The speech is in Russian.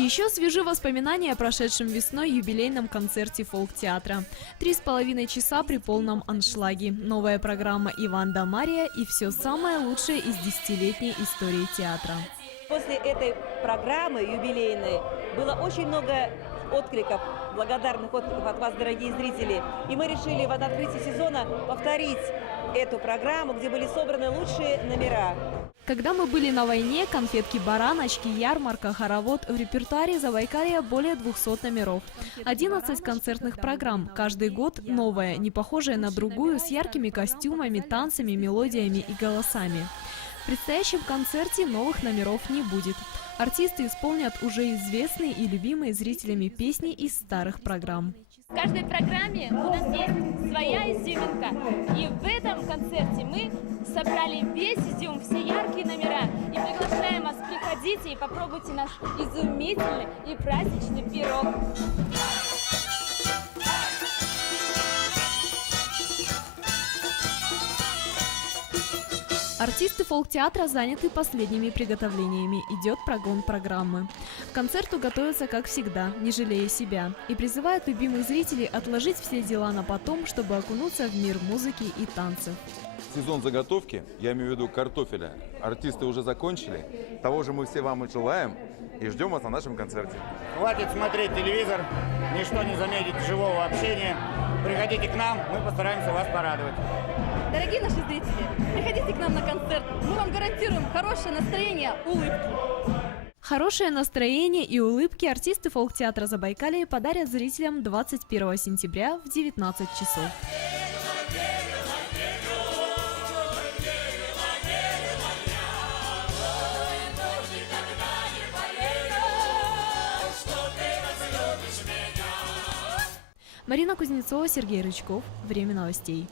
Еще свежи воспоминания о прошедшем весной юбилейном концерте фолк-театра. Три с половиной часа при полном аншлаге. Новая программа «Иван да Мария» и все самое лучшее из десятилетней истории театра. После этой программы юбилейной было очень много откликов, благодарных откликов от вас, дорогие зрители. И мы решили в открытии сезона повторить эту программу, где были собраны лучшие номера. Когда мы были на войне, конфетки-бараночки, ярмарка, хоровод, в репертуаре Забайкалья более 200 номеров. 11 концертных программ, каждый год новая, не похожая на другую, с яркими костюмами, танцами, мелодиями и голосами. В предстоящем концерте новых номеров не будет. Артисты исполнят уже известные и любимые зрителями песни из старых программ. В каждой программе у нас есть своя изюминка. И в этом концерте мы собрали весь изюм, все и попробуйте наш изумительный и праздничный пирог. Артисты фолк-театра заняты последними приготовлениями. Идет прогон программы. К концерту готовятся, как всегда, не жалея себя. И призывают любимых зрителей отложить все дела на потом, чтобы окунуться в мир музыки и танцев. Сезон заготовки, я имею в виду картофеля, артисты уже закончили. Того же мы все вам и желаем и ждем вас на нашем концерте. Хватит смотреть телевизор, ничто не заметить живого общения. Приходите к нам, мы постараемся вас порадовать. Дорогие наши зрители, приходите к нам на концерт. Мы вам гарантируем хорошее настроение, улыбки. Хорошее настроение и улыбки артисты фолк-театра Забайкалья подарят зрителям 21 сентября в 19 часов. Марина Кузнецова, Сергей Рычков. Время новостей.